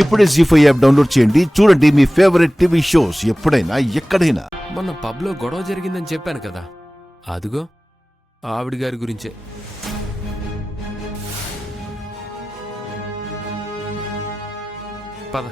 ఇప్పుడే జీ5 app download చేయండి. చూడండి మీ ఫేవరెట్ టీవీ షోస్ ఎప్పుడైనా ఎక్కడైనా. మొన్న పబ్లో గొడవ జరిగిందని చెప్పాను కదా, అదిగో ఆవిడ గారి గురించే. పద.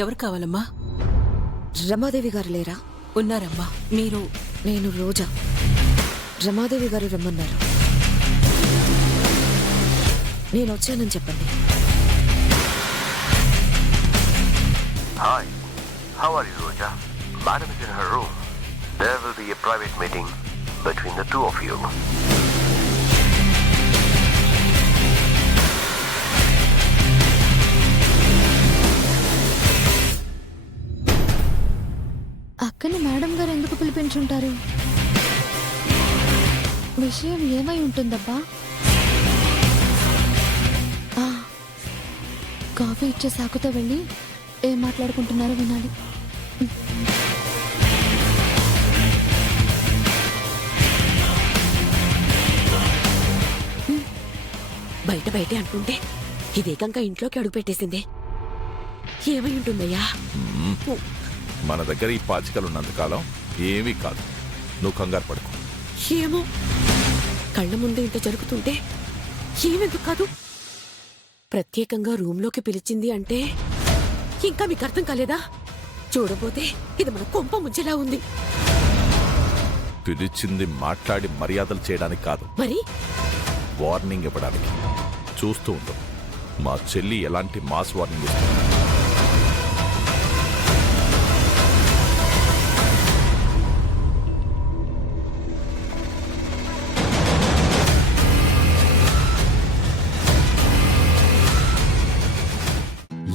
ఎవరు కావాలమ్మా? రమాదేవి గారు లేరా? ఉన్నారమ్మా. మీరు? నేను రోజా. రమాదేవి గారు రమ్మన్నారు. నేను వచ్చానని చెప్పండి. Hi, how are you, Roja? Madam is in her room. There will be a private meeting between the two of you. అక్కని మేడం గారు ఎందుకు పిలిపించుంటారు? విషయం ఏమై ఉంటుందబ్బా? కాఫీ ఇచ్చే సాకుతో వెళ్ళి ఏం మాట్లాడుకుంటున్నారో వినాలి. బయటే అంటుంటే ఇదేకంగా ఇంట్లోకి అడుగు పెట్టేసింది. ఏమై ఉంటుందయ్యా? మన దగ్గర ఈ పాచికలున్నంతకాలం ఏమీ కాదు, నువ్వు కంగారు పడుకో. ఏమో, కళ్ళ ముందు ఇంత జరుగుతుంటే ఏమెందుకు కాదు? ప్రత్యేకంగా రూమ్లోకి పిలిచింది అంటే ఇంకా మీకు అర్థం కాలేదా? చూడబోతే ఇది మన కొంప ముంచేలా ఉంది. పిలిచింది మాట్లాడి మర్యాదలు చేయడానికి కాదు, మరి వార్నింగ్ ఇవ్వడానికి. చూస్తూ ఉండు, మా చెల్లి ఎలాంటి మాస్ వార్నింగ్ ఇస్తుంది.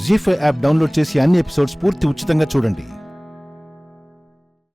జీ5 యాప్ డౌన్లోడ్ చేసి అన్ని ఎపిసోడ్స్ పూర్తి ఉచితంగా చూడండి.